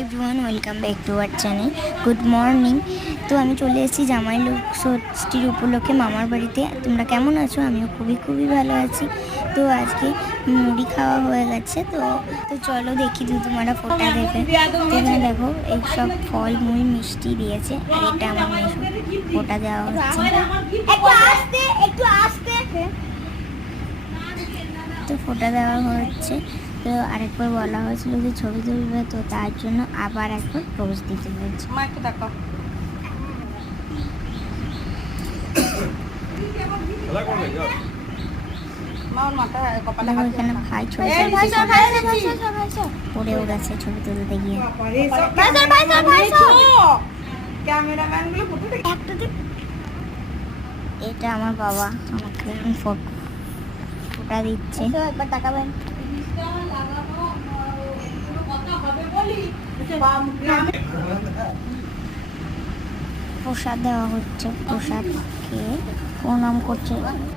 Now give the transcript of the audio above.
Everyone, welcome back to our channel. Good morning. তো আমি চলে এসেছি জামাই ষষ্ঠীর উপলক্ষে মামার বাড়িতে। তোমরা কেমন আছো? আমিও খুবই ভালো আছি। তো আজকে মুড়ি খাওয়া হয়ে গেছে। তো চলো দেখি দুধুমারা ফোঁটা দেবে। এখানে দেখো এইসব ফল মুড়ি মিষ্টি দিয়েছে, আর এটা আমার মেশো ফোঁটা দেওয়া হচ্ছে। তো ফোঁটা দেওয়া হচ্ছে। তো আরেকবার বলা হয়েছিল যে ছবি তুলবে, তো তার জন্য আবার একবার পোজ দিতে হয়েছে। এখানে ভাই ছবি পড়েও গেছে ছবি তুলতে গিয়ে। এটা আমার বাবা আমাকে ফোঁটা দিচ্ছে। একবার তাকাবেন। প্রসাদ দেওয়া হচ্ছে, প্রসাদ খেয়ে প্রণাম করছে।